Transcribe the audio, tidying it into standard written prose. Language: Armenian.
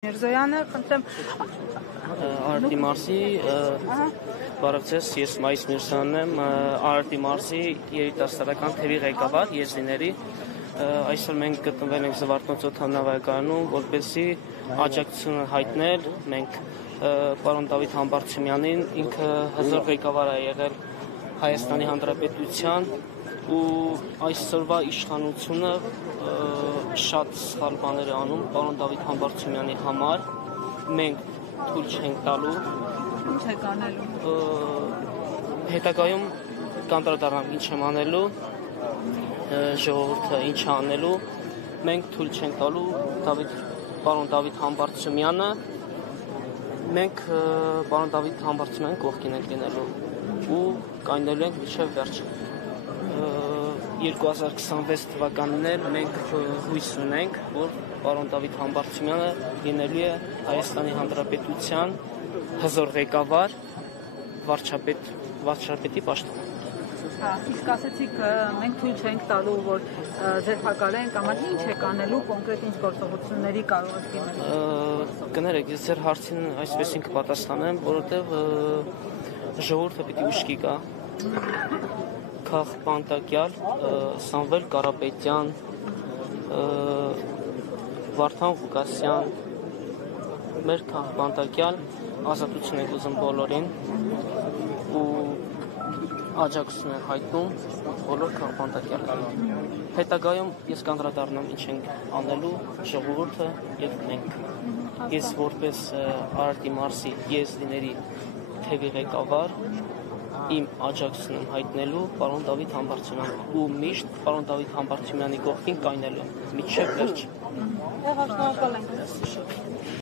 Mirzoyանը, խնդրեմ Արարատի մարզի բարակցես, ես Մայիս Միրզյանն եմ, Արարատի մարզի երիտասարդական թևի ղեկավար եզիների, այսօր մենք գտնվել ենք Զվարթնոց օդանավակայանում, որպեսզի աջակցություն հայտնել մենք պարոն Դավիթ Համբարձումյանին, ինքը հզոր ղեկավար է եղել Հայաստանի Հանրապետության ու այսօրվա իշխանությունը շատ սխալ բաներ է անում պարոն Դավիթ Համբարձումյանի համար, մենք թույլ չենք տալու։ Ինչ եք անելու։ Հետագայում կանդրադառնամ ինչ եմ անելու, ժողովուրդը ինչ է անելու, մենք թույլ չենք տալու պարոն Դավիթ Համբարձումյանը, մենք պարոն Դավիթ Համբարձումյանի կողքին ենք լինելու ու կայնելու ենք մինչև վերջը։ 2026 թվականին էլ մենք հույս ունենք, որ պարոն Դավիթ Համբարձումյանը լինելու է Հայաստանի Հանրապետության հզոր ղեկավար վարչապետի պաշտոնում։ Իսկ ասեցիք մենք թույլ չենք տալու, որ ձեր հակարեն կամ ինչ եք անելու, կոնկրետ ինչ գործողությունների կարող եք դիմել։ Կներեք, ես ձեր հարցին այսպեսին կպատասխանեմ, որովհետև ժողովուրդը պիտի ուշքի գա։ Քաղբանտակյալ, Սամվել Կարապետյան, Վարդան Ղուկասյան, մեր քաղբանտակյալ ազատություն եք ուզում բոլորին ու աջակցություն են հայտնում բոլոր քաղբանտակյալներին։ Հետագայում ես կանդրադառնամ ինչ ենք անելու ժողովուրդը եւ մենք։ Ես որպես Արարատի մարզի եզիների թևի ղեկավար իմ աջակցությունն հայտնելու պարոն Դավիթ Համբարձումյանին ու միշտ պարոն Դավիթ Համբարձումյանի կողքին կայնելու մինչև վերջ։ Շնորհակալ ենք։